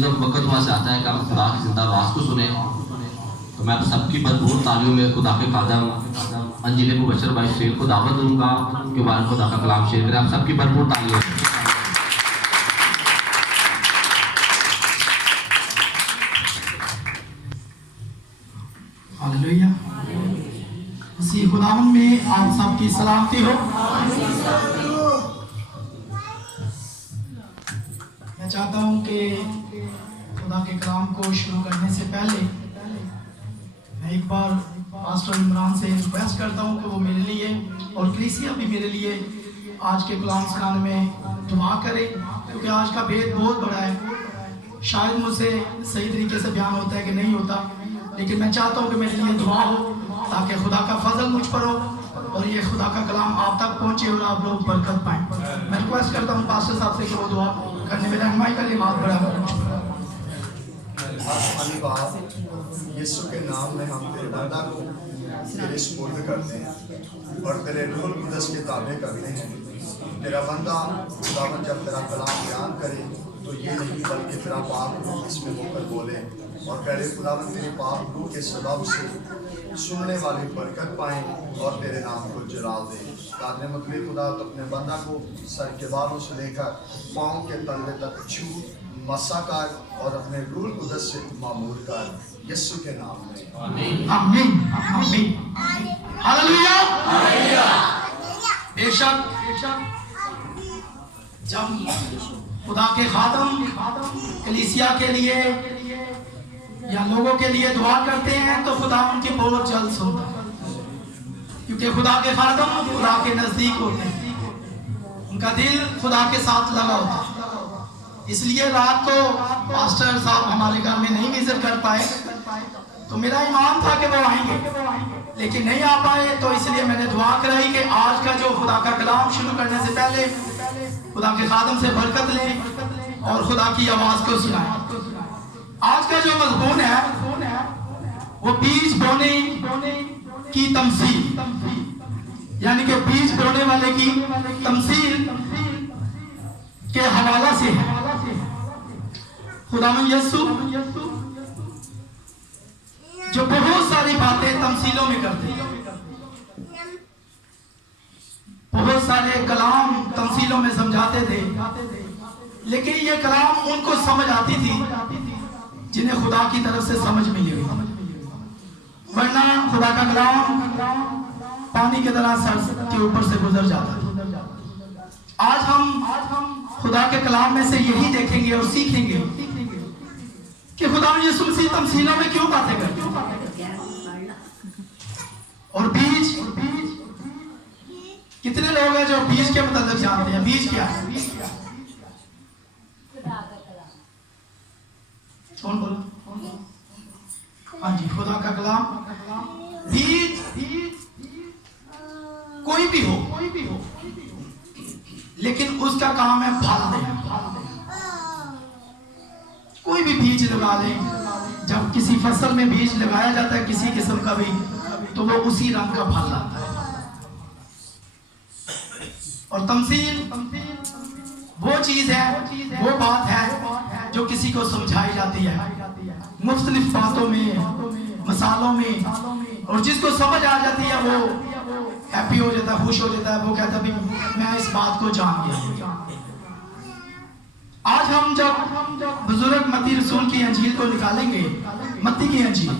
जब वक्त वहाँ से आता है कि हम खुदा की जिंदा आवाज़ को सुने, तो मैं आप सबकी भरपूर तालियों में खुदा के खादम अंजिल मुबशर भाई शेख को दावत दूंगा कि वह खुदा का कलाम शेयर करें। आप सबकी भरपूर तालियों। हालेलुया। मसीह खुदावन में आप सबकी सलामती हो। मैं चाहता हूं कि खुदा के कलाम को शुरू करने से पहले मैं एक बार पास्टर इमरान से रिक्वेस्ट करता हूं कि वो मेरे लिए और कलीसिया भी मेरे लिए आज के कलाम सुनाने में दुआ करे, क्योंकि आज का भेद बहुत बड़ा है। शायद मुझसे सही तरीके से बयान होता है कि नहीं होता, लेकिन मैं चाहता हूँ कि मेरे लिए दुआ हो ताकि खुदा का फजल मुझ पर हो और ये खुदा का कलाम आप तक पहुँचे और आप लोग बरकत पाएं। मैं रिक्वेस्ट करता हूँ पास्टर साहब से कि वो दुआ करने में रहनुमाई करें। बात बड़ा यीशु के नाम में हम तेरे बंदा को तेरे सुपुर्द करते हैं और तेरे रूह कुदस के ताबे करते हैं। तेरा बंदा खुदावन जब तेरा कलाम बयान करे तो ये नहीं बल्कि तेरा पाक रूह इसमें होकर बोले, और पहले खुदावन तेरे पाक रूह के सबब से सुनने वाले बरकत पाएं और तेरे नाम को जलाल दे। कादर मतलब खुदा तो अपने बंदा को सर के बालों से लेकर पाँव के तलवे तक छू मसा कर और अपने रूह कुदस से मामूर कर, यीशु के नाम में आमीन आमीन हालेलुया हालेलुया। बेशक जब खुदा के खादम कलीसिया के लिए या लोगों के लिए दुआ करते हैं तो खुदा उनकी बहुत जल्द सुनता है, क्योंकि खुदा के खादम खुदा के नजदीक होते हैं, उनका दिल खुदा के साथ लगा होता है। इसलिए रात को पास्टर साहब हमारे घर में नहीं विजिट कर पाए, तो मेरा ईमान था कि वो आएंगे, लेकिन नहीं आ पाए। तो इसलिए मैंने दुआ कराई कि आज का जो खुदा का कलाम शुरू करने से पहले खुदा के खादम से बरकत लें और खुदा की आवाज को सुनाएं। आज का जो मज़मून है वो बीज बोने की तमसील, यानी कि बीज बोने वाले की तमसील के हवाला से है। खुदावंद यीशु जो बहुत सारी बातें तमसीलों में करते हैं, बहुत सारे कलाम तमसीलों में समझाते थे, लेकिन ये कलाम उनको समझ आती थी जिन्हें खुदा की तरफ से समझ मिली हुई, वरना खुदा का कलाम पानी की तरह सर के ऊपर से गुजर जाता था। आज हम खुदा के कलाम में से यही देखेंगे और सीखेंगे कि खुदा यीशु मसीह तमसीलों में क्यों बातें करते हैं। और बीज, कितने लोग हैं जो बीज के मतलब जानते हैं? बीज क्या है? कौन बोला? हाँ जी, खुदा का कलाम। बीज कोई भी हो, लेकिन उसका काम है फल देना। कोई भी बीज लगा लें, जब किसी फसल में बीज लगाया जाता है किसी किस्म का भी, तो वो उसी रंग का फल लाता है। और तमसील वो चीज है, वो बात है जो किसी को समझाई जाती है मुख्तलिफ बातों में, मसालों में, और जिसको समझ आ जाती है वो हैप्पी हो जाता है, खुश हो जाता है। वो कहता है मैं इस बात को जान गया। आज हम जब बुजुर्ग मत्ती रसूल की अंजील को निकालेंगे, मत्ती की अंजील,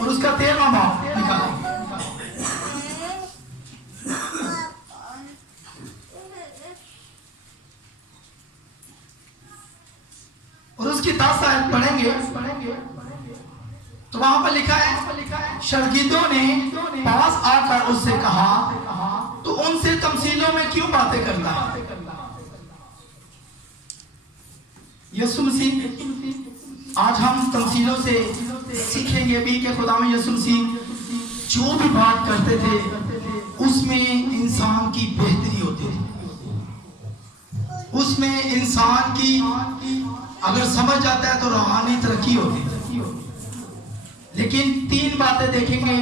और उसका 13वां बाब निकालेंगे, और उसकी 10 आयत पढ़ेंगे तो वहां पर लिखा है, शागिर्दों ने पास आकर उससे कहा, तो उनसे तमसीलों में क्यों बातें करता है? यीशु मसीह, आज हम तमसीलों से सीखेंगे भी कि खुदा में यीशु मसीह जो भी बात करते थे उसमें इंसान की बेहतरी होती थी, उसमें इंसान की अगर समझ जाता है तो रूहानी तरक्की होती है। लेकिन 3 बातें देखेंगे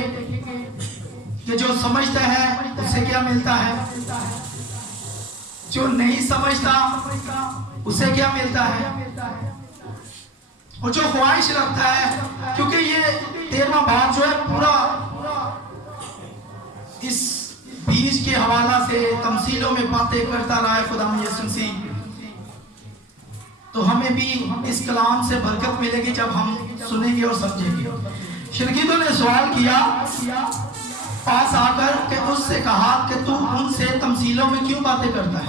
कि जो समझता है उससे क्या मिलता है, जो नहीं समझता उसे क्या मिलता है? और जो ख्वाहिश रखता है, क्योंकि ये 13वां बाब जो है पूरा इस बीज के हवाला से तमसीलों में बातें करता रहा है खुदा यीशु मसीह, तो हमें भी इस कलाम से बरकत मिलेगी जब हम सुनेंगे और समझेंगे। शिरकीदों ने सवाल किया पास आकर के उससे कहा कि तू उनसे तमसीलों में क्यों बातें करता है?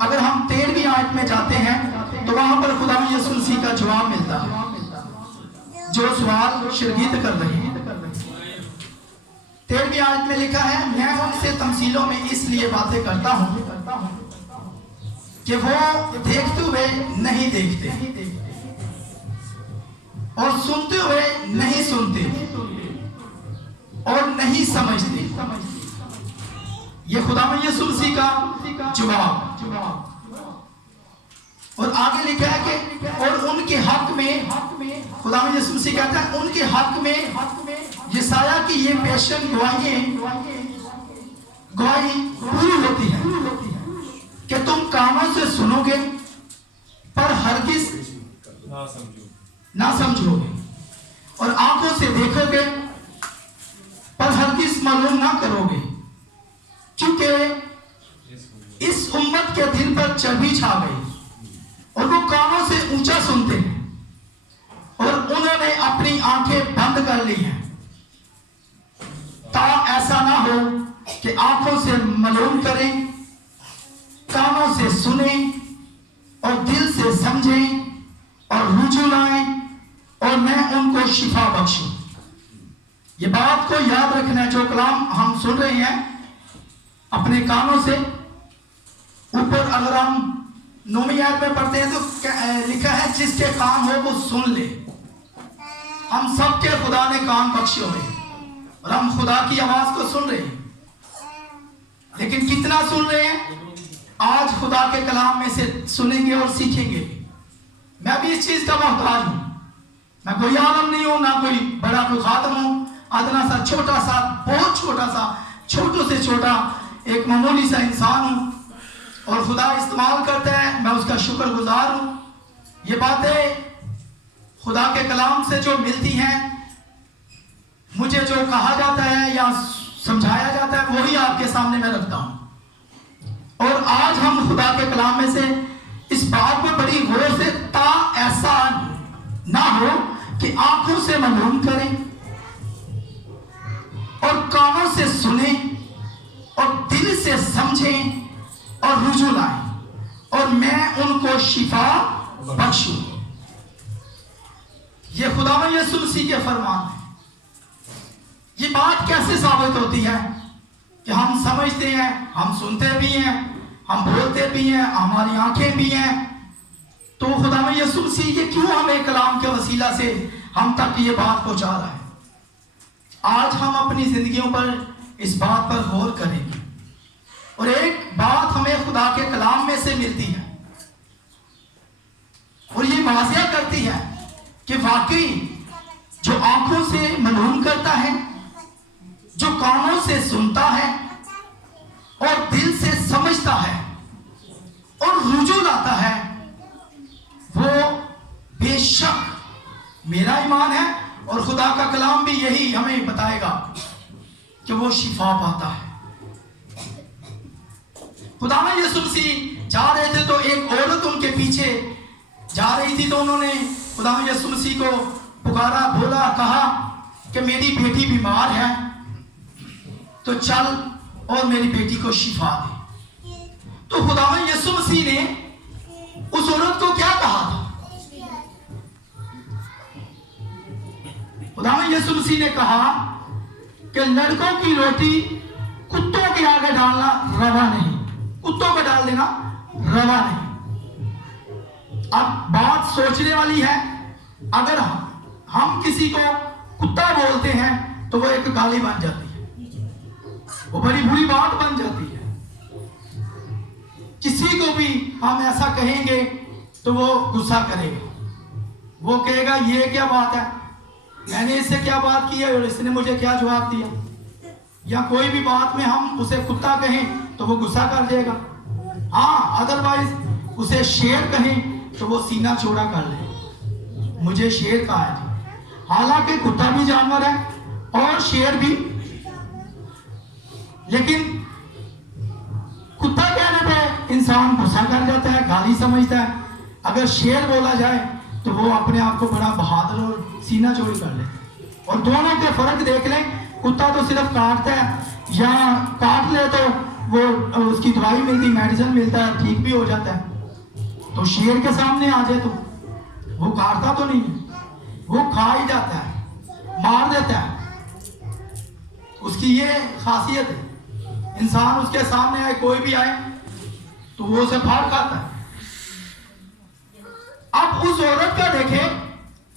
अगर हम 13वीं आयत में जाते हैं तो वहां पर खुदा यीशु मसीह का जवाब मिलता है जो सवाल शिरकीद कर रहे हैं। 13वीं आयत में लिखा है, मैं उनसे तमसीलों में इसलिए बातें करता हूं कि वो देखते हुए नहीं देखते और सुनते हुए नहीं सुनते और नहीं समझते। ये खुदा यीशु मसीह का जवाब। और आगे लिखा है कि और उनके हक में, खुदा यीशु मसीह कहता है उनके हक में यशाया की ये पेशन गवाही पूरी होती है कि तुम कानों से सुनोगे पर हरगिज ना समझोगे और आंखों से देखोगे पर हरगिज मालूम ना करोगे, क्योंकि इस उम्मत के दिल पर चर्बी छा गई और वो कानों से ऊंचा सुनते हैं और उन्होंने अपनी आंखें बंद कर ली हैं, ता ऐसा ना हो कि आंखों से मालूम करें, कानों से सुने और दिल से समझें और रुजू लाएं और मैं उनको शिफा बख्शूं। ये बात को याद रखना है, जो कलाम हम सुन रहे हैं अपने कानों से। ऊपर अगर हम 9वीं आयत में पढ़ते हैं तो लिखा है जिसके कान हो वो सुन ले। हम सबके खुदा ने कान बख्शे हुए और हम खुदा की आवाज को सुन रहे हैं, लेकिन कितना सुन रहे हैं? आज खुदा के कलाम में से सुनेंगे और सीखेंगे। मैं भी इस चीज का मोहताज हूं। मैं कोई आलम नहीं हूं, ना कोई बड़ा कोई खादम हूं, अदना सा छोटा सा, बहुत छोटा सा, छोटों से छोटा एक मामूली सा इंसान हूं और खुदा इस्तेमाल करता है, मैं उसका शुक्रगुजार हूं। ये बातें खुदा के कलाम से जो मिलती हैं, मुझे जो कहा जाता है या समझाया जाता है वही आपके सामने मैं रखता हूं। और आज हम खुदा के कलाम में से इस बात में बड़ी गौर से, ता ऐसा ना हो कि आंखों से मालूम करें और कानों से सुने और दिल से समझें और रुजू लाएं और मैं उनको शिफा बख्शूं। ये खुदा यीशु मसीह के फरमान है। ये बात कैसे साबित होती है कि हम समझते हैं, हम सुनते भी हैं, हम बोलते भी हैं, हमारी आंखें भी हैं, तो खुदा यीशु मसीह ये क्यों हमें कलाम के वसीला से हम तक ये बात पहुंचा रहा है? आज हम अपनी जिंदगियों पर इस बात पर गौर करेंगे और एक बात हमें खुदा के कलाम में से मिलती है और ये वाज़िया करती है कि वाकई जो आंखों से मालूम करता है, जो कानों से सुनता है और दिल से समझता है और रुजू लाता है, वो बेशक मेरा ईमान है और खुदा का कलाम भी यही हमें बताएगा कि वो शिफा पाता है। खुदा में यीशु मसीह जा रहे थे तो एक औरत उनके पीछे जा रही थी, तो उन्होंने खुदा में यीशु मसीह को पुकारा, बोला, कहा कि मेरी बेटी बीमार है तो चल और मेरी बेटी को शिफा दे। तो खुदा में यीशु मसीह ने उस औरत को क्या कहा था? खुदा में यीशु मसीह ने कहा कि लड़कों की रोटी कुत्तों के आगे डालना रवा नहीं, कुत्तों को डाल देना रवा नहीं। अब बात सोचने वाली है, अगर हम किसी को कुत्ता बोलते हैं तो वो एक गाली बन जाती है, वो बड़ी बुरी बात बन जाती है। किसी को भी हम ऐसा कहेंगे तो वो गुस्सा करेगा, वो कहेगा ये क्या बात है, मैंने इससे क्या बात की है और इसने मुझे क्या जवाब दिया। या कोई भी बात में हम उसे कुत्ता कहें तो वो गुस्सा कर देगा। हाँ, अदरवाइज उसे शेर कहें तो वो सीना चौड़ा कर ले, मुझे शेर कहा है जी। हालांकि कुत्ता भी जानवर है और शेर भी, लेकिन कुत्ता कहने पे इंसान गुस्सा कर जाता है, गाली समझता है। अगर शेर बोला जाए तो वो अपने आप को बड़ा बहादुर और सीना चौड़ी कर ले। और दोनों के फर्क देख लें, कुत्ता तो सिर्फ काटता है, या काट ले तो वो उसकी दवाई मिलती, मेडिसिन मिलता है, ठीक भी हो जाता है। तो शेर के सामने आ जाए तो वो काटता तो नहीं, वो खा ही जाता है, मार देता है। उसकी ये खासियत है। इंसान उसके सामने आए, कोई भी आए तो वो उसे फाड़ खाता है। अब उस औरत का देखें,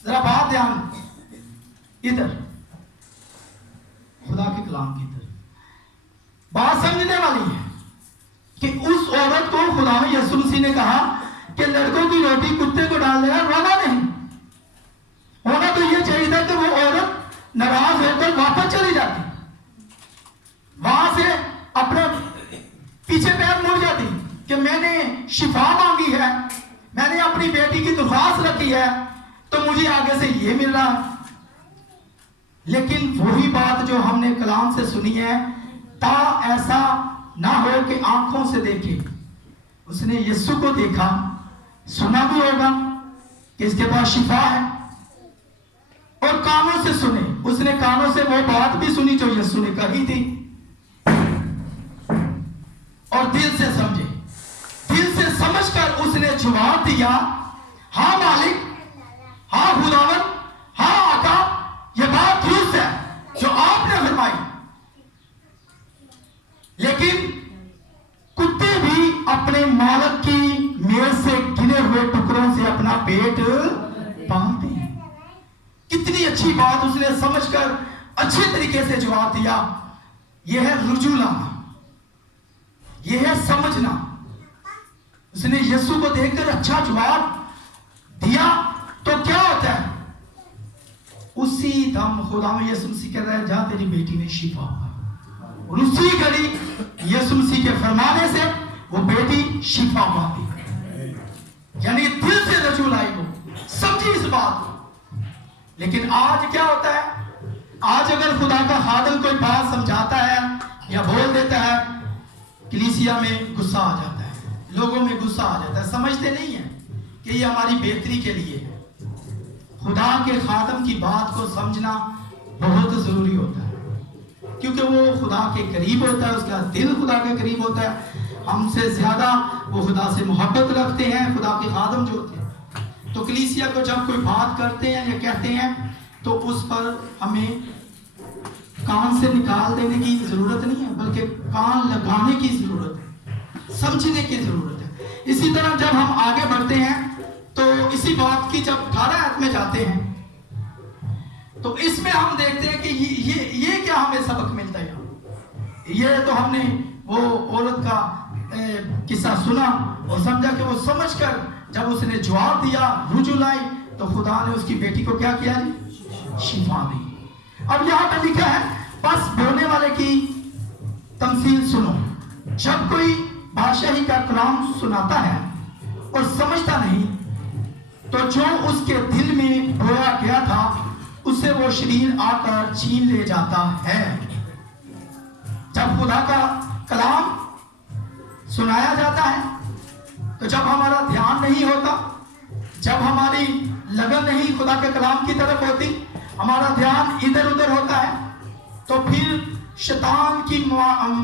जरा बात ध्यान इधर, खुदा के कलाम की तरफ बात समझने वाली है कि उस औरत को खुदा में यीशु मसीह ने कहा कि लड़कों की रोटी कुत्ते को डाल देना, रोना नहीं। होना तो यह चाहिए था कि वो औरत नाराज होकर वापस चली जाती, वहां से अपने पीछे पैर मुड़ जाती कि मैंने शिफा मांगी है, मैंने अपनी बेटी की दरख्वास्त रखी है, तो मुझे आगे से ये मिल रहा है। लेकिन वही बात जो हमने कलाम से सुनी है, ता ऐसा ना हो कि आंखों से देखे। उसने यीशु को देखा, सुना भी होगा कि इसके पास शिफा है, और कानों से सुने, उसने कानों से वो बात भी सुनी जो यीशु ने कही थी, और दिल से समझे, दिल से समझकर उसने जवाब दिया, हाँ मालिक, हाँ खुदावन, हाँ आका, ये बात दुरुस्त है जो आपने फरमाई। लेकिन कुत्ते भी अपने मालिक की मेज से गिने हुए टुकड़ों से अपना पेट पालते हैं। कितनी अच्छी बात उसने समझकर अच्छे तरीके से जवाब दिया। यह है रुजू लाना, यह है समझना। उसने यीशु को देखकर अच्छा जवाब दिया तो क्या होता है, उसी दम खुदा में यीशु मसीह कह रहा है, जा तेरी बेटी ने शिफा पा। और उसी घड़ी यीशु मसीह के फरमाने से वो बेटी शिफा पाती, यानी दिल से रजू लाई, वो समझी इस बात को। लेकिन आज क्या होता है, आज अगर खुदा का खादिम कोई बात समझाता है या बोल देता है, कलीसिया में गुस्सा आ जाता है, लोगों में गुस्सा आ जाता है, समझते नहीं है कि ये हमारी बेहतरी के लिए है। खुदा के खादिम की बात को समझना बहुत जरूरी होता है, क्योंकि वो खुदा के करीब होता है, उसका दिल खुदा के करीब होता है। हमसे ज्यादा वो खुदा से मोहब्बत रखते हैं, खुदा के खादिम जो होते हैं। तो कलीसिया को जब कोई बात करते हैं या कहते हैं तो उस पर हमें कान से निकाल देने की जरूरत नहीं है, बल्कि कान लगाने की जरूरत है, समझने की जरूरत है। इसी तरह जब हम आगे बढ़ते हैं तो इसी बात की जब 18 आयत में जाते हैं तो इसमें हम देखते हैं कि ये क्या हमें सबक मिलता है। ये तो हमने वो औरत का किस्सा सुना और समझा कि वो समझकर जब उसने जवाब दिया, रुजू लाई, तो खुदा ने उसकी बेटी को क्या किया जी, शिफा दी। अब यहाँ पर लिखा है, बस बोलने वाले की तमसील सुनो। जब कोई बादशाही का कलाम सुनाता है और समझता नहीं, तो जो उसके दिल में बोया गया था उससे वो शरीर आकर छीन ले जाता है। जब खुदा का कलाम सुनाया जाता है तो जब हमारा ध्यान नहीं होता, जब हमारी लगन नहीं खुदा के कलाम की तरफ होती, हमारा ध्यान इधर उधर होता है, तो फिर शैतान की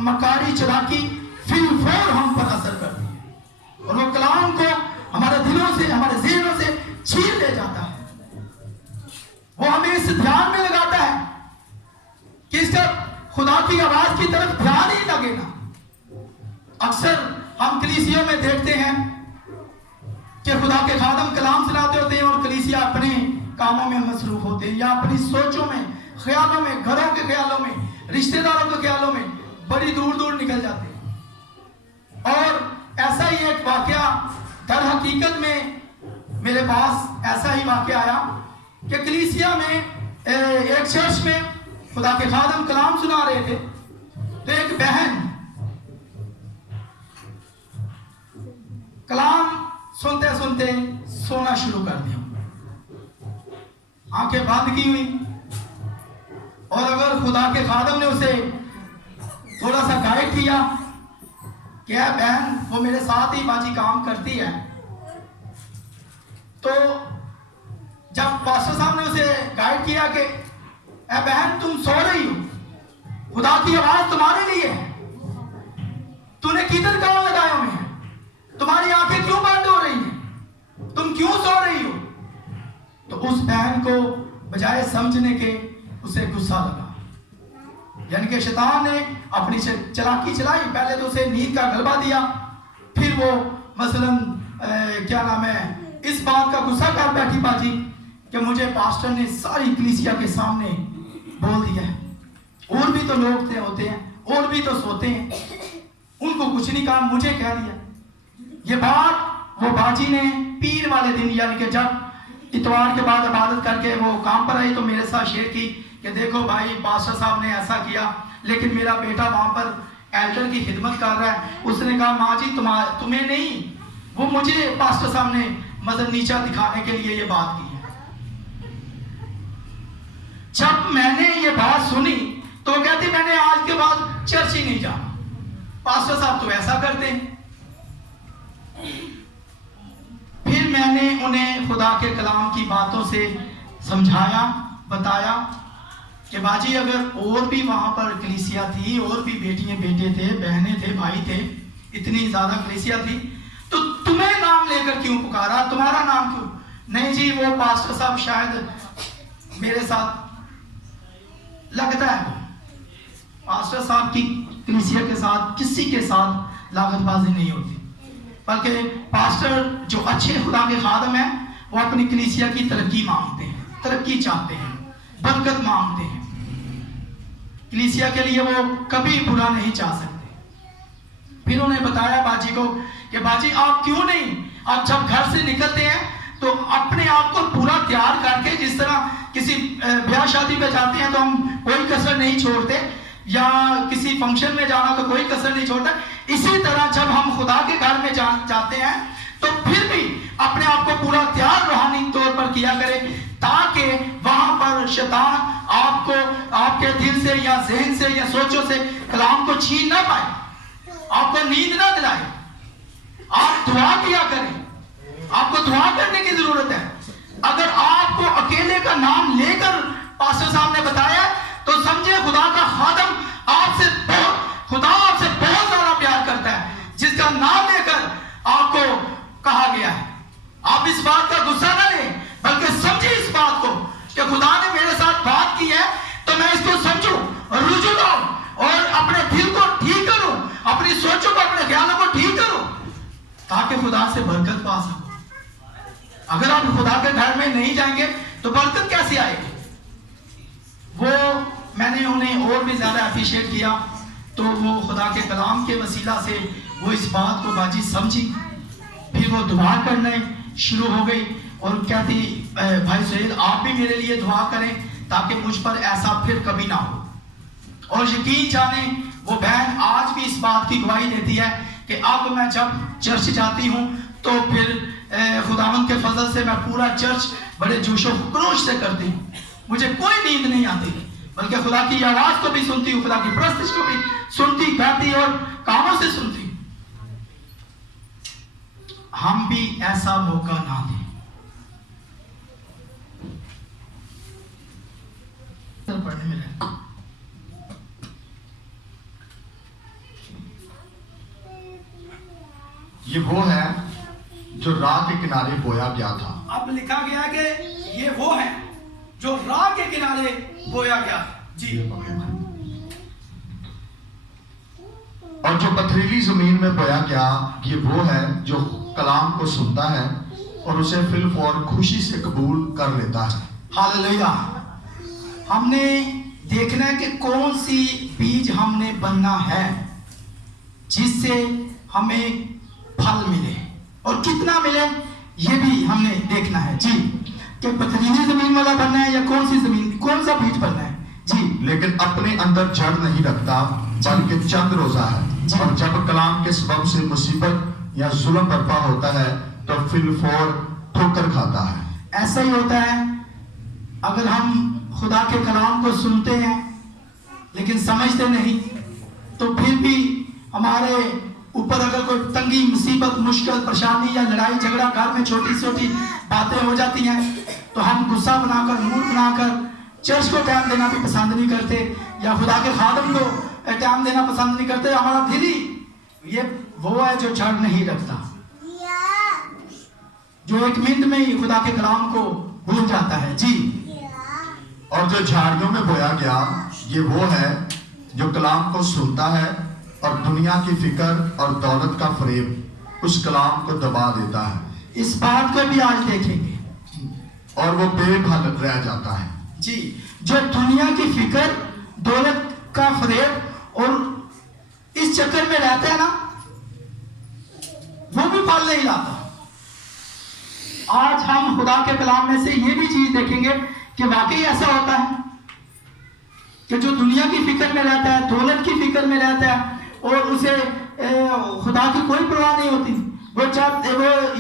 मकारी चालाकी फिर हम पर असर करती है और वो कलाम को हमारे दिलों से, हमारे ज़हनों से छीन ले जाता है। वो हमें इस ध्यान में लगाता है कि इसका खुदा की आवाज की तरफ ध्यान ही लगे ना। अक्सर हम कलीसियों में देखते हैं कि खुदा के खादिम कलाम सुनाते होते हैं और कलीसिया अपने कामों में मसरूफ होते हैं, या अपनी सोचों में, ख्यालों में, घरों के ख्यालों में, रिश्तेदारों के ख्यालों में बड़ी दूर दूर निकल जाते हैं। और ऐसा ही एक वाकया दर हकीकत में मेरे पास ऐसा ही वाकया आया कि कलीसिया में एक चर्च में खुदा के खादिम कलाम सुना रहे थे, तो एक बहन कलाम सुनते सुनते सोना शुरू कर दिया, आंखें बंद की हुई। और अगर खुदा के खादम ने उसे थोड़ा सा गाइड किया, क्या बहन वो मेरे साथ ही बाजी काम करती है, तो जब पास्टर साहब ने उसे गाइड किया कि ए बहन तुम सो रही हो, खुदा की आवाज तुम्हारे लिए है, तूने किधर कान लगाए हुए हैं, तुम्हारी आंखें क्यों बंद हो रही हैं, तुम क्यों सो रही हो। तो उस बहन को बजाय समझने के उसे गुस्सा लगा, यानी कि शैतान ने अपनी चालाकी चलाई। पहले तो उसे नींद का गलबा दिया, फिर वो मसलन क्या नाम है, इस बात का गुस्सा कर बैठी बाजी कि मुझे पास्टर ने सारी कलीसिया के सामने बोल दिया है, और भी तो लोग होते हैं, और भी तो सोते हैं, उनको कुछ नहीं कहा, मुझे कह दिया। ये बात वो बाजी ने पीर वाले दिन, यानी कि जब इतवार के बाद इबादत करके वो काम पर आई, तो मेरे साथ शेयर की कि देखो भाई पास्टर साहब ने ऐसा किया, लेकिन मेरा बेटा वहां पर एल्डर की खिदमत कर रहा है। उसने कहा माँ जी तुम्हें नहीं, वो मुझे पास्टर साहब ने मतलब नीचा दिखाने के लिए ये बात की है। जब मैंने ये बात सुनी तो वो कहती मैंने आज के बाद चर्च ही नहीं जाना, पास्टर साहब तो ऐसा करते हैं। फिर मैंने उन्हें खुदा के कलाम की बातों से समझाया, बताया कि बाजी अगर और भी वहां पर कलीसिया थी, और भी बेटियां बेटे थे, बहनें थे, भाई थे, इतनी ज्यादा कलीसिया थी, तो तुम्हें नाम लेकर क्यों पुकारा, तुम्हारा नाम क्यों नहीं। जी वो पास्टर साहब शायद मेरे साथ लगता है, पास्टर साहब की कलीसिया के साथ किसी के साथ लागतबाजी नहीं होती, बल्कि पास्टर जो अच्छे खुदा के खादम हैं वो अपनी कलीसिया की तरक्की मांगते हैं, तरक्की चाहते हैं, बरकत मांगते हैं, कलीसिया के लिए वो कभी बुरा नहीं चाह सकते। फिर उन्हें बताया बाजी को कि बाजी आप क्यों नहीं, आप जब घर से निकलते हैं तो अपने आप को पूरा तैयार करके, जिस तरह किसी ब्याह शादी पे जाते हैं तो हम कोई कसर नहीं छोड़ते, या किसी फंक्शन में जाना तो कोई कसर नहीं छोड़ता, इसी तरह जब हम खुदा के घर में जाते हैं तो फिर भी अपने आप को पूरा तैयार रूहानी तौर पर किया करें, ताकि वहां पर शैतान आपको आपके दिल से या जहन से या सोचों से कलाम को छीन ना पाए, आपको नींद ना दिलाए। आप दुआ किया करें, आपको दुआ करने की जरूरत है। अगर आपको अकेले का नाम लेकर पास्टर साहब ने बताया तो समझे खुदा का खादम खुदा आपसे बहुत ज्यादा प्यार करता है, जिसका नाम लेकर आपको कहा गया है। आप इस बात का गुस्सा न लें, बल्कि समझिए इस बात को कि खुदा ने मेरे साथ बात की है तो मैं इसको समझूं, रुजू लाऊं और अपने दिल को ठीक करूं, अपनी सोचों को, अपने ख्यालों को ठीक करूं, ताकि खुदा से बरकत पा सकूं। अगर आप खुदा के घर में नहीं जाएंगे तो बरकत कैसे आएगी। वो मैंने उन्हें और भी ज्यादा अप्रिशिएट किया, तो वो खुदा के कलाम के वसीला से वो इस बात को बाजी समझी। फिर वो दुआ करने शुरू हो गई और कहती भाई सुहेल आप भी मेरे लिए दुआ करें ताकि मुझ पर ऐसा फिर कभी ना हो। और यकीन जाने वो बहन आज भी इस बात की गवाही देती है कि अब मैं जब चर्च जाती हूँ तो फिर खुदावंद के फजल से मैं पूरा चर्च बड़े जोशो खरोश से करती हूँ, मुझे कोई नींद नहीं आती, बल्कि खुदा की आवाज को भी सुनती हूँ, खुदा की प्रस्तिश को भी सुनती, गाती और कानों से सुनती। हम भी ऐसा मौका ना दें। पढ़ने में ये वो है जो राह के किनारे बोया गया था। अब लिखा गया कि ये वो है जो राह के किनारे बोया गया जी। और जो पथरीली जमीन में बोया गया, ये वो है जो कलाम को सुनता है और उसे फिल फौर खुशी से कबूल कर लेता है। हालेलुया। हमने देखना है कि कौन सी बीज हमने बनना है जिससे हमें फल मिले और कितना मिले, ये भी हमने देखना है जी। कि पथरीली जमीन वाला बनना है या कौन सी जमीन, कौन सा बीज बनना है जी। लेकिन अपने अंदर जड़ नहीं रखता बल्कि चंद रोजा है, और जब कलाम के सबब से मुसीबत या जुल्म बर्पा होता है तो फिर फौर ठोकर खाता है। ऐसा ही होता है अगर हम खुदा के कलाम को सुनते हैं लेकिन समझते नहीं, तो फिर भी हमारे ऊपर अगर कोई तंगी, मुसीबत, मुश्किल, परेशानी या लड़ाई झगड़ा घर में छोटी छोटी बातें हो जाती हैं, तो हम गुस्सा बनाकर, मूड बनाकर चर्च को टाइम देना भी पसंद नहीं करते, या खुदा के खादम को टाइम देना पसंद नहीं करते। हमारा दिल ही ये वो है जो जड़ नहीं रखता, जो एक मिनट में ही खुदा के कलाम को भूल जाता है। जी। और जो झाड़ियों में बोया गया, ये वो है जो कलाम को सुनता है और दुनिया की फिक्र और दौलत का फरेब उस कलाम को दबा देता है। इस बात को भी आज देखेंगे। और वो बेफल रह जाता है। जी। जो दुनिया की फिक्र, दौलत का फरेब और इस चक्कर में रहता है ना, वो भी फल नहीं लाता। आज हम खुदा के कलाम में से ये भी चीज देखेंगे कि वाकई ऐसा होता है कि जो दुनिया की फिक्र में रहता है, दौलत की फिक्र में रहता है और उसे खुदा की कोई परवाह नहीं होती, वो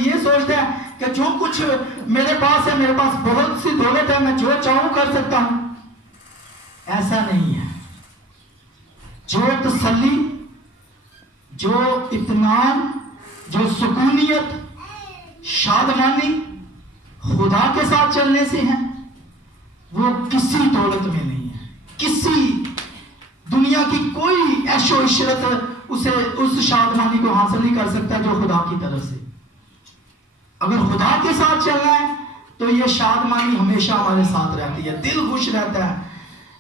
ये सोचता है कि जो कुछ मेरे पास है, मेरे पास बहुत सी दौलत है, मैं जो चाहूं कर सकता हूं। ऐसा नहीं है। जो तसल्ली, जो इत्मीनान, जो सुकूनियत, शादमानी खुदा के साथ चलने से है, वो किसी दौलत में नहीं है। किसी दुनिया की कोई ऐशो इशरत उसे उस शादमानी को हासिल नहीं कर सकता जो खुदा की तरफ से। अगर खुदा के साथ चलना है तो ये शादमानी हमेशा हमारे साथ रहती है, दिल खुश रहता है,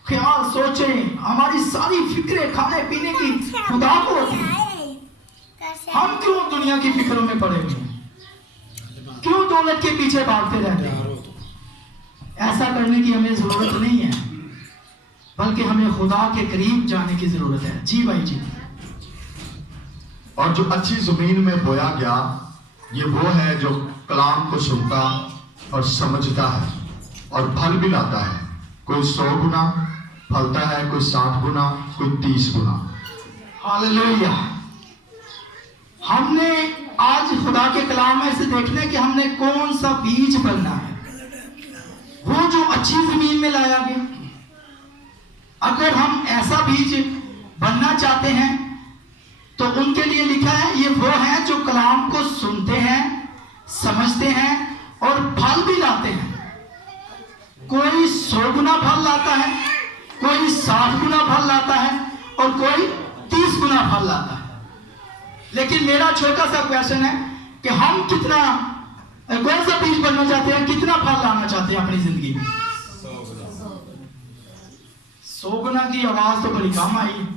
ख्याल सोचें, हमारी सारी फिक्रें खाने पीने की खुदा को होती है। हम क्यों दुनिया की फिक्रों में पड़े हुए हैं? क्यों दौलत के पीछे भागते रहते हैं? ऐसा करने की हमें जरूरत नहीं है, बल्कि हमें खुदा के करीब जाने की जरूरत है। जी भाई जी। और जो अच्छी जमीन में बोया गया, ये वो है जो कलाम को सुनता और समझता है और फल भी लाता है। कोई 100 गुना फलता है, कोई 60 गुना, कोई 30 गुना। हालेलुया। हमने आज खुदा के कलाम में से देखना है कि हमने कौन सा बीज बनना है, वो जो अच्छी जमीन में लाया गया। अगर हम ऐसा बीज बनना चाहते हैं तो उनके लिए लिखा है, ये वो है जो कलाम को सुनते हैं, समझते हैं और फल भी लाते हैं। कोई 100 गुना फल लाता है, कोई 60 गुना फल लाता है और कोई 30 गुना फल लाता है। लेकिन मेरा छोटा सा क्वेश्चन है कि हम कितना, कौन सा बीज बनना चाहते हैं, कितना फल लाना चाहते हैं अपनी जिंदगी में? 100 गुना की आवाज तो बड़ी कम आई।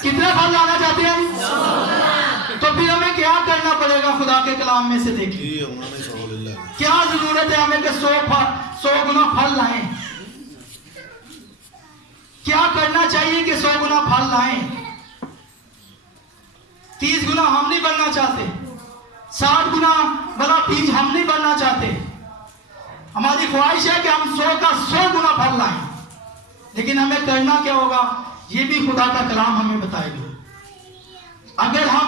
कितना फल लाना चाहते हैं? 100 तो फिर हमें क्या करना पड़ेगा? खुदा के कलाम में से देखिए क्या जरूरत है हमें कि 100 गुना फल लाएं। क्या करना चाहिए कि 100 गुना फल लाएं? 30 गुना हम नहीं बनना चाहते, 60 गुना वाला बीज हम नहीं बनना चाहते। हमारी ख्वाहिश है कि हम 100 का 100 गुना फल लाएं, लेकिन हमें करना क्या होगा? ये भी खुदा का कलाम हमें बताएगा। अगर हम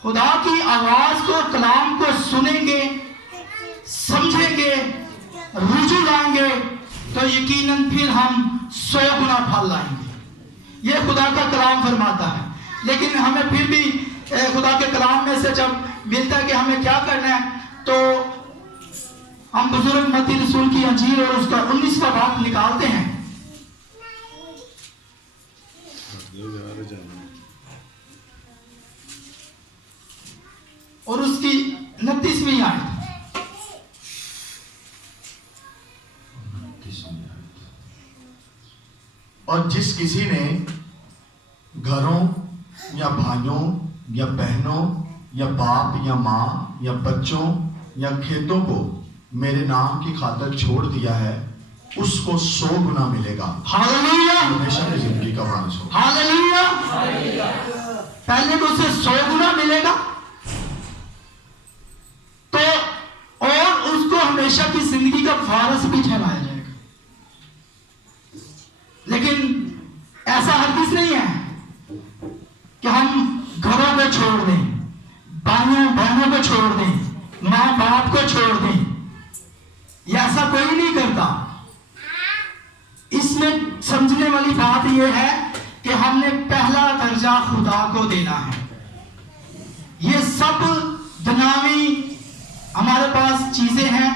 खुदा की आवाज को, कलाम को सुनेंगे, समझेंगे, रुजू लाएंगे, तो यकीनन फिर हम 100 गुना फल लाएंगे। ये खुदा का कलाम फरमाता है। लेकिन हमें फिर भी खुदा के कलाम में से जब मिलता है कि हमें क्या करना है, तो हम बुजुर्ग मत्ती रसूल की अंजील और उसका 19वां बाब निकालते हैं और उसकी 29वीं आयत। और जिस किसी ने घरों या भाइयों या बहनों या बाप या माँ या बच्चों या खेतों को मेरे नाम की खातिर छोड़ दिया है, उसको 100 गुना मिलेगा। हालेलुया। हमेशा की जिंदगी का वारिस हो। हालेलुया। पहले तो उसे 100 गुना मिलेगा, तो और उसको हमेशा की जिंदगी का वारिस भी ठहराया जाएगा। लेकिन ऐसा हरगिज़ नहीं है कि हम घरों को छोड़ दें, भाइयों बहनों को छोड़ दें, छोड़ दें, ये ऐसा कोई नहीं करता। इसमें समझने वाली बात यह है कि हमने पहला दर्जा खुदा को देना है। ये सब दुनियावी हमारे पास चीजें हैं,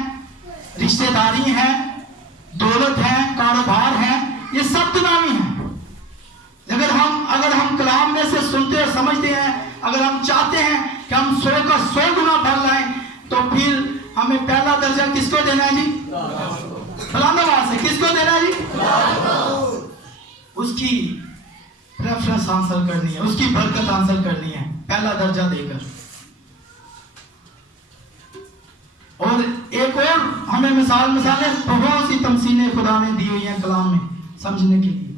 रिश्तेदारी है, दौलत है, कारोबार है, ये सब दुनियावी है। अगर हम कलाम में से सुनते और समझते हैं, अगर हम चाहते हैं कि हम 100 का 100 गुना भर लाएं, तो फिर हमें पहला दर्जा किसको देना है जी? फलाना से किसको देना है जी? उसकी प्रेफरेंस हासिल करनी है, उसकी बरकत हासिल करनी है पहला दर्जा देकर। और एक और हमें मिसालें बहुत सी तमसीलें खुदा ने दी हुई हैं कलाम में समझने के लिए।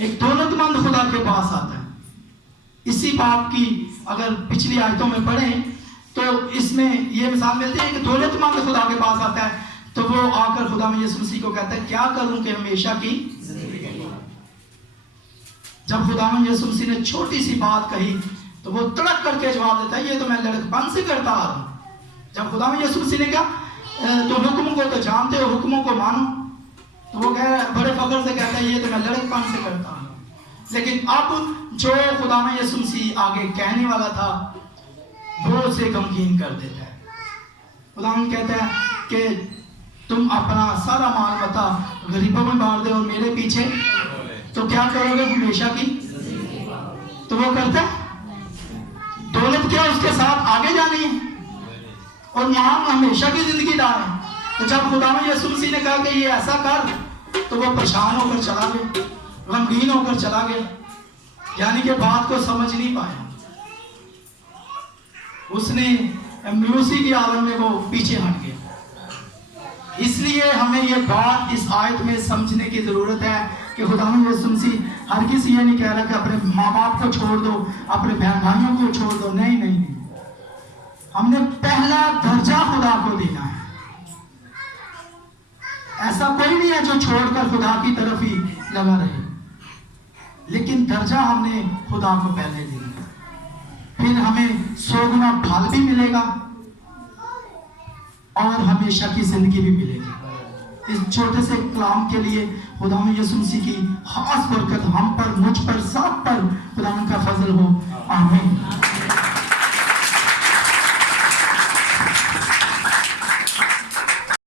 एक दौलतमंद खुदा के पास आता है। इसी बात की अगर पिछली आयतों में पढ़ें तो इसमें यह मिसाल मिलती है कि दौलतमंद खुदा के पास आता है, तो वो आकर खुदा में यीशु मसीह को कहता है, क्या करूं कि हमेशा की जिंदगी। जब खुदा में यीशु मसीह ने छोटी सी बात कही तो वो तड़क करके जवाब देता है, ये तो मैं लड़कपन से करता आ रहा हूं। जब खुदा में यीशु मसीह ने कहा तो हुक्मों को तो जानते हो, हुक्मों को मानो, तो वो बड़े फख्र से कहता है, ये तो मैं लड़कपन से करता हूं। लेकिन अब जो खुदा में यीशु मसीह आगे कहने वाला था वो उसे गमगीन कर देता है। खुदा में कहता है कि तुम अपना सारा माल मता गरीबों में बांट दो और मेरे पीछे तो क्या करोगे? हमेशा की। तो वो करता है, दौलत क्या उसके साथ आगे जानी है और मांग हमेशा की जिंदगी दार है। तो जब खुदा में यीशु मसीह ने कहा कि ये ऐसा कर, तो वो परेशान होकर चला गया, गमगीन होकर चला गया, यानी कि बात को समझ नहीं पाया। उसने म्यूसी की आलम में वो पीछे हट गया। इसलिए हमें ये बात इस आयत में समझने की जरूरत है कि खुदा यीशु मसीह हर किसी ये नहीं कह रहा कि अपने माँ बाप को छोड़ दो, अपने बहन भाइयों को छोड़ दो। नहीं नहीं नहीं, हमने पहला दर्जा खुदा को देना है। ऐसा कोई नहीं है जो छोड़कर खुदा की तरफ ही लगा रहे, लेकिन दर्जा हमने खुदा को पहले देना, फिर हमें 100 गुना फल भी मिलेगा और हमेशा की जिंदगी भी मिलेगी। इस छोटे से कलाम के लिए खुदा में यीशु मसीह की खास बरकत हम पर, मुझ पर, सब पर खुदा का फजल हो। आमीन।